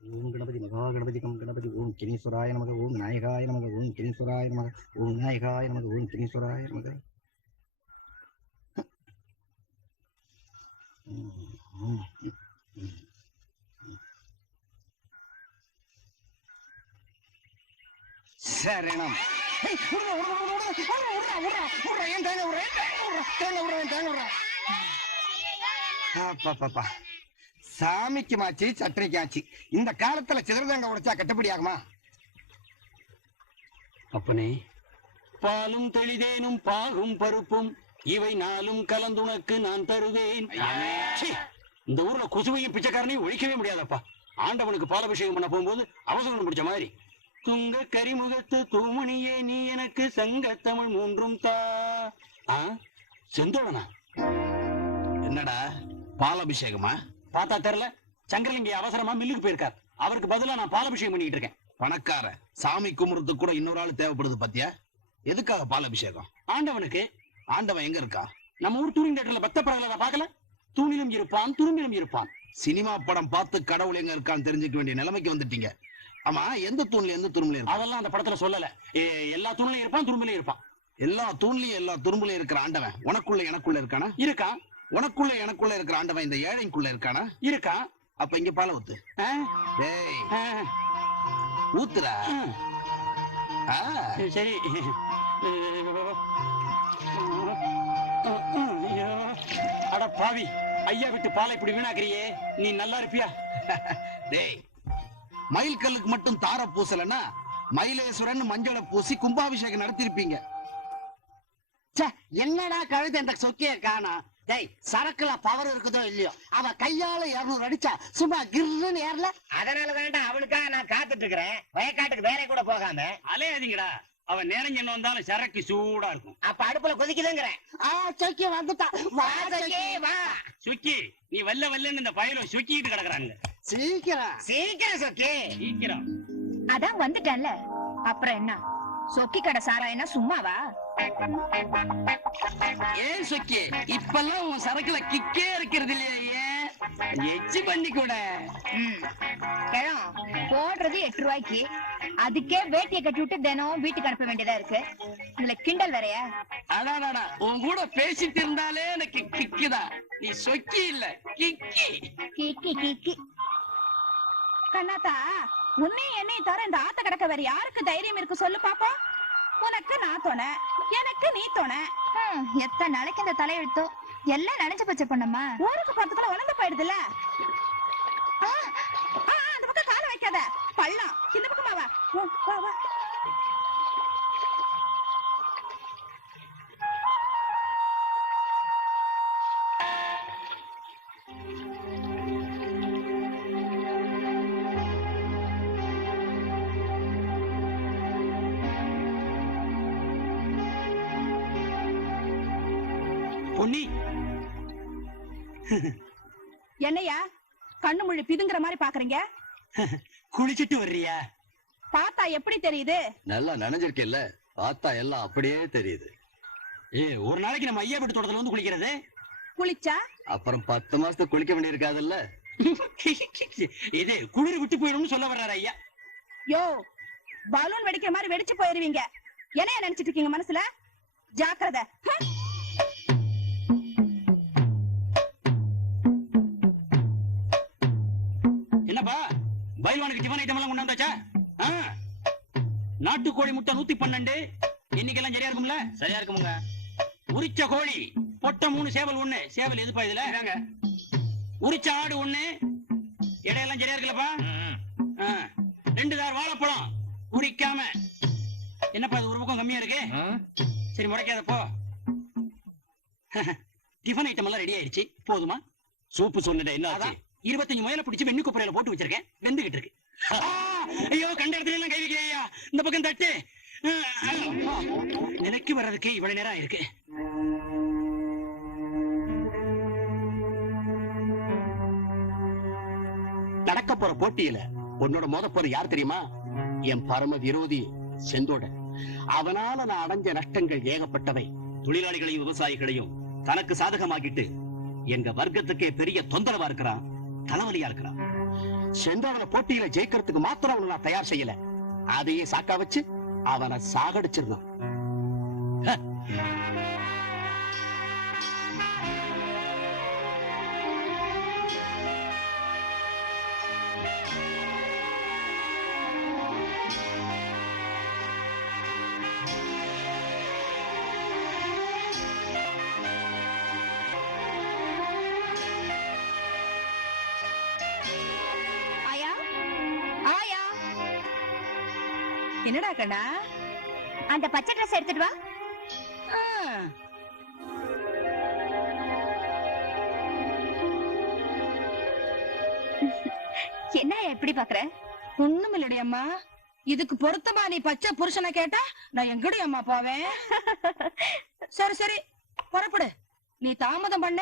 ஓம் கணபதி மகா கணபதி கம் கணபதி ஓம் கினீஸ்வராய நமக ஓம் நாயகாய நமக ஓம் கினீஸ்வராய நமக ஓம் நாயகாய நமக ஓம் கினீஸ்வராய நமக. சரணம் தேங்க விட்றா, ஏன் தேங்க விட்றா, தேங்க விட்றா, ஏன் தேங்க விட்றா. சாமிக்கு மாச்சு சட்டரைக்கு ஆச்சு. இந்த காலத்துல சிதறதங்க உடைச்சா கட்டுப்படி ஆகுமா? அப்பனே. பாலும் தெளிதேனும் பாகும் பருப்பும் இவை நாளும் கலந்துனக்கு நான் தருவேன். இந்த ஊர்ல குசுவையும் பிச்சைக்காரனையும் ஒழிக்கவே முடியாதப்பா. ஆண்டவனுக்கு பாலாபிஷேகம் பண்ண போகும்போது அவசரம் பிடிச்ச மாதிரி. துங்க கரிமுகத்து தூமணியே நீ எனக்கு சங்க தமிழ் மூன்றும் தா. ஆ, செந்தோழனா? என்னடா? பாலாபிஷேகமா? பார்த்தா தெரியல? சங்கரலிங்க அவசரமா மில்லுக்கு போயிருக்கார். அவருக்கு பதிலா நான் பாலாபிஷேகம் பண்ணிட்டு இருக்கேன். பணக்கார சாமி கும்பிடுறதுக்கு கூட இன்னொரு ஆள் தேவைப்படுது பாத்தியா? எதுக்காக பாலாபிஷேகம்? ஆண்டவனுக்கு. ஆண்டவன் எங்க இருக்கா? நம்ம ஊர் டூரிங் தேட்டர்ல பத்த படங்களை பார்க்கல? தூணிலும் இருப்பான் துரும்பிலும் இருப்பான். சினிமா படம் பார்த்து கடவுள் எங்க இருக்கான்னு தெரிஞ்சுக்க வேண்டிய நிலைமைக்கு வந்துட்டீங்க. ஆமா எந்த தூண்ல எந்த துரும்புல இருக்கு? அதெல்லாம் அந்த படத்துல சொல்லல. எல்லா தூண்லையும் இருப்பான் துரும்பிலையும் இருப்பான். எல்லா தூண்லயும் எல்லா துரும்புலயும் இருக்கிற ஆண்டவன் உனக்குள்ள எனக்குள்ள இருக்கானா? இருக்கான். உனக்குள்ள எனக்குள்ள இருக்கிற ஆண்டவன் இந்த ஏழைக்குள்ள இருக்கானா? இருக்கான் அப்ப இங்க பால ஊத்து. ஊத்துறா சரி. ஐயோ. அட பாவி. ஐயா விட்டு பாலை இப்படி வீணாக்குறியே. நீ நல்லா இருப்பியா? டேய். மயில் கல்லுக்கு மட்டும் தார பூசலன்னா மயிலேஸ்வரன் மஞ்சளை பூசி கும்பாபிஷேகம் நடத்திருப்பீங்க ச்சே, என்னடா கழுதை இந்த சொக்கிய காணா டேய் சரக்குல பவர் இருக்குதோ இல்லையோ அவ கையால இருநூறு அடிச்சா சும்மா கிர்ன்னு ஏறல? அதனால தான்டா அவளுக்காக நான் காத்துட்டு இருக்கிறேன் வயக்காட்டுக்கு வேற கூட போகாம. அலையாதீங்கடா. அவன் நேரம் என்ன வந்தாலும் சரக்கு சூடா இருக்கும். அப்ப அடுப்புல கொதிக்குதுங்கிறேன். ஆ சொக்கிய வந்துட்டா. வா வா சொக்கி. சக்கி, வா. சுக்கி நீ வல்ல வல்லன்னு இந்த பயலும் சுக்கிட்டு கிடக்குறாங்க சீக்கிரம். சீக்கிரம் சொக்கி. சீக்கிரம். அதான் வந்துட்டேன்ல. அப்புறம் என்ன? சொக்கி கடை சாராயனா சும்மாவா? ஏன் சொக்கி? இப்பெல்லாம் உன் சரக்குல கிக்கே இருக்கிறது இல்லையா எச்சி பண்ணி கூட. கிழம் போடுறது எட்டு ரூபாய்க்கு. அதுக்கே வேட்டியை கட்டி விட்டு தினம் வீட்டுக்கு அனுப்ப வேண்டியதா இருக்கு. இதுல கிண்டல் வேறயா? அடாடாடா உன் கூட பேசிட்டு இருந்தாலே எனக்கு கிக்குதான் நீ சொக்கி இல்ல கிக்கி கிக்கி கிக்கி கண்ணாத்தா உன்னையும் என்னையும் தவிர இந்த ஆத்த கிடக்க வேற யாருக்கு தைரியம் இருக்கு? சொல்லு பாப்போம். உனக்கு நான் துணை. எனக்கு நீ துணை. எத்தனை நாளைக்கு இந்த தலையெழுத்தோ எல்லாம் நினைச்சு பச்சை பண்ணம்மா ஊருக்கு பக்கத்துல உழந்து போயிடுதுல ஆ, ஆ, அந்த பக்கம் கால வைக்காத. பள்ளம். இந்த பக்கமா வா வா. பொன்னி. என்னையா கண்ணு முழி பிதுங்குற மாதிரி பாக்குறீங்க? குளிச்சிட்டு வர்றியா? பார்த்தா எப்படி தெரியுது? நல்லா நனைஞ்சிருக்கேல்ல. பார்த்தா எல்லாம் அப்படியே தெரியுது. ஏ ஒரு நாளைக்கு நம்ம ஐயா வீட்டு தோட்டத்துல வந்து குளிக்கிறது? குளிச்சா? அப்புறம் பத்து மாசத்துக்கு குளிக்க வேண்டியிருக்காதுல்ல? இது குளிர் விட்டு போயிடும்னு சொல்ல வர்றாரு ஐயா. யோ பலூன் வெடிக்கிற மாதிரி வெடிச்சு போயிருவீங்க. என்னைய நினைச்சிட்டு இருக்கீங்க மனசுல? ஜாக்கிரதை. என்னப்பா? பைல்வானுக்கு டிஃபன் ஐட்டம் எல்லாம் கொண்டாந்தாச்சா ஆ? நாட்டுக்கோழி முட்டை நூத்தி பன்னெண்டு. இன்னைக்கெல்லாம் சரியா இருக்கும்ல? சரியா இருக்குமுங்க. உரிச்ச கோழி பொட்டை மூணு சேவல் ஒண்ணு. சேவல் எதுப்பா இதுல? உரிச்ச ஆடு ஒண்ணு. இடையெல்லாம் சரியா இருக்குல்லப்பா. ரெண்டு தார் வாழைப்பழம். உரிக்காம. என்னப்பா இது ஒரு பக்கம் கம்மியா இருக்கு? சரி முறைக்காத போ. டிஃபன் ஐட்டம் எல்லாம் ரெடி ஆயிடுச்சு. போதுமா? சூப்பு என்ன ஆச்சு? இருபத்தஞ்சு முயல பிடிச்சி வெண்ணி குப்பரையில போட்டு வச்சிருக்கேன். வெந்துகிட்டு இருக்கு. ஐயோ கண்ட இடத்துல எல்லாம் கை வைக்கிறியா இந்த பக்கம் தட்டு. நிலைக்கு வர்றதுக்கு இவ்வளவு நேரம் ஆயிருக்கு. நடக்க போற போட்டியில உன்னோட மோத போற யார் தெரியுமா? என் பரம விரோதி செந்தோட. அவனால நான் அடைஞ்ச நஷ்டங்கள் ஏகப்பட்டவை. தொழிலாளிகளையும் விவசாயிகளையும் தனக்கு சாதகமாக்கிட்டு எங்க வர்க்கத்துக்கே பெரிய தொந்தரவா இருக்கிறான். தலைவலியா இருக்கிறான். சென்றவன போட்டியில ஜெயிக்கிறதுக்கு மாத்திரம் அவனை நான் தயார் செய்யல. அதையே சாக்கா வச்சு அவனை சாகடிச்சிருந்தான். என்னடா கண்ணா? அந்த பச்சை ட்ரெஸ் எடுத்துட்டு வா. என்ன எப்படி பாக்குற? ஒண்ணும் இல்லடி அம்மா. இதுக்கு பொருத்தமா நீ பச்சை புருஷனை கேட்டா நான் எங்கடி அம்மா போவேன்? சரி சரி. புறப்படு. நீ தாமதம் பண்ண.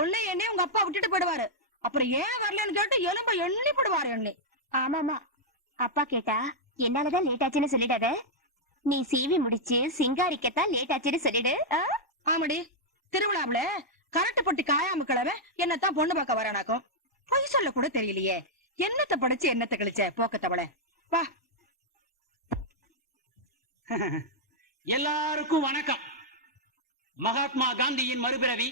உன்னை என்னையும் உங்க அப்பா விட்டுட்டு போயிடுவாரு. அப்புறம் ஏன் வரலன்னு கேட்டு எலும்ப எண்ணி போடுவாரு எண்ணி ஆமாமா அப்பா கேட்டா என்னாலதான் லேட் ஆச்சுன்னு சொல்லிடாத. நீ சீவி முடிச்சு சிங்காரிக்கத்தான் லேட் ஆச்சுன்னு சொல்லிடு? ஆமாடி. திருவிழாவுல கரண்ட் பட்டி காயாம கிழமை என்னத்தான் பொண்ணு பார்க்க வரானாக்கும்? பொய் சொல்ல கூட தெரியலையே. என்னத்த படைச்சு என்னத்த கழிச்ச? போக்கத்தவள வா. எல்லாருக்கும் வணக்கம். மகாத்மா காந்தியின் மறுபிறவி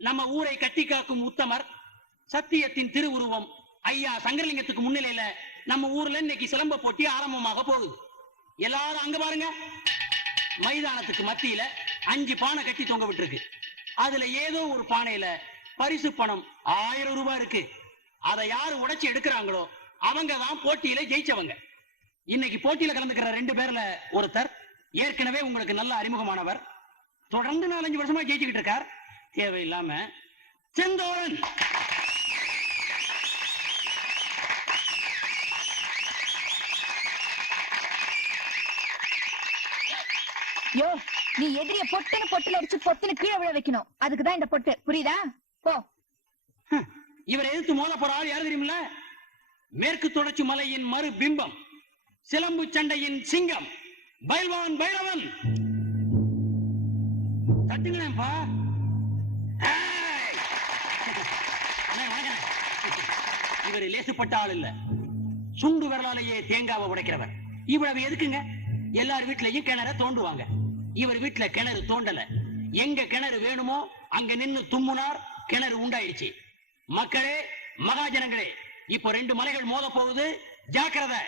நம்ம ஊரை கட்டி காக்கும் உத்தமர் சத்தியத்தின் திருவுருவம் ஐயா சங்கரலிங்கத்துக்கு முன்னிலையில நம்ம ஊர்ல இன்னைக்கு சிலம்ப போட்டி ஆரம்பமாக போகுது. எல்லாரும் அங்க பாருங்க. மைதானத்துக்கு மத்தியில அஞ்சு பானை கட்டி தொங்க விட்டுருக்கு. அதுல ஏதோ ஒரு பானையில பரிசு பணம் ஆயிரம் ரூபாய் இருக்கு. அதை யாரு உடைச்சு எடுக்கிறாங்களோ அவங்க தான் போட்டியில ஜெயிச்சவங்க. இன்னைக்கு போட்டியில கலந்துக்கிற ரெண்டு பேர்ல ஒருத்தர் ஏற்கனவே உங்களுக்கு நல்ல அறிமுகமானவர். தொடர்ந்து நாலஞ்சு வருஷமா ஜெயிச்சுக்கிட்டு இருக்கார். தேவையில்லாம செந்தோழன். யோ நீ எதிரிய பொட்டுன்னு பொட்டுல அடிச்சு பொட்டுன்னு கீழே விழ வைக்கணும். அதுக்குதான் இந்த பொட்டு. புரியுதா? போ. இவரை எதிர்த்து மோத போற ஆள் யாரு தெரியுமில்ல? மேற்கு தொடர்ச்சி மலையின் மறு பிம்பம் சிலம்பு சண்டையின் சிங்கம் பைல்வான் பைரவன். தட்டுங்களேன்பா இவர் லேசுப்பட்ட ஆள் இல்ல. சுண்டு விரலாலேயே தேங்காவை உடைக்கிறவர். இவ்வளவு எதுக்குங்க? எல்லார் வீட்லயும் கிணற தோண்டுவாங்க. இவர் வீட்டுல கிணறு தோண்டல. எங்க கிணறு வேணுமோ அங்க நின்னு தும்முனார் கிணறு உண்டாயிடுச்சு. மக்களே மகாஜனங்களே இப்போ ரெண்டு மலைகள் மோத போகுது. ஜாக்கிரதை.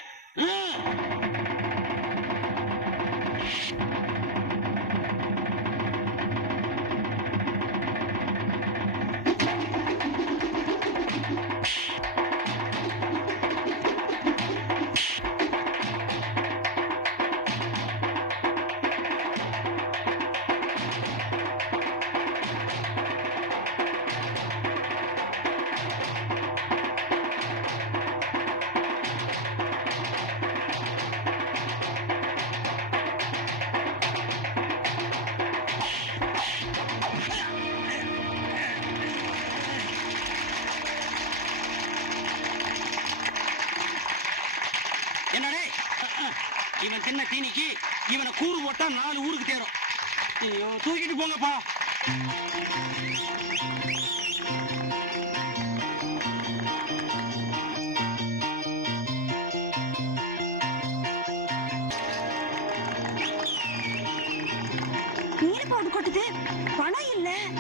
சின்ன தீனிக்கு இவனை கூறு போட்டா நாலு ஊருக்கு தேரும். ஐயோ தூக்கிட்டு போங்கப்பா. நீர் பவுடு கொட்டுது? பணம் இல்லை.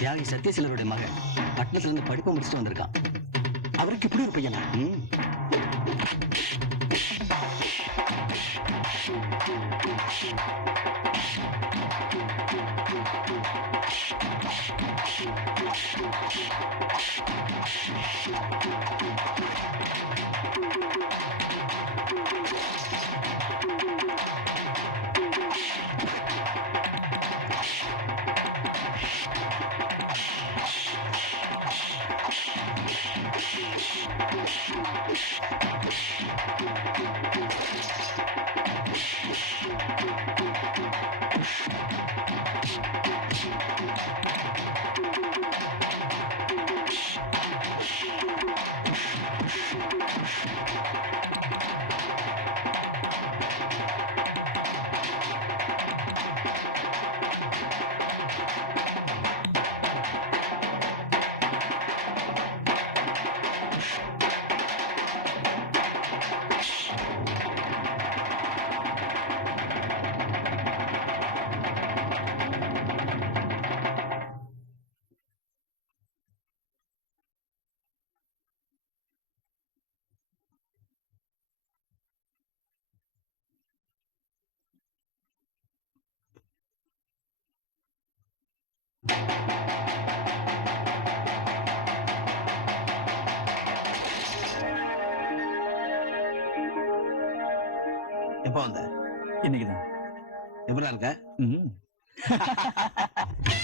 தியாகி சத்யசீலருடைய மகன் பட்டணத்துல இருந்து படிப்பு முடிச்சுட்டு வந்திருக்கான். அவருக்கு இப்படி ஒரு பையனா? ம். Thank you. எப்ப வந்த? இன்னைக்குதான். எப்படா இருக்க? ம்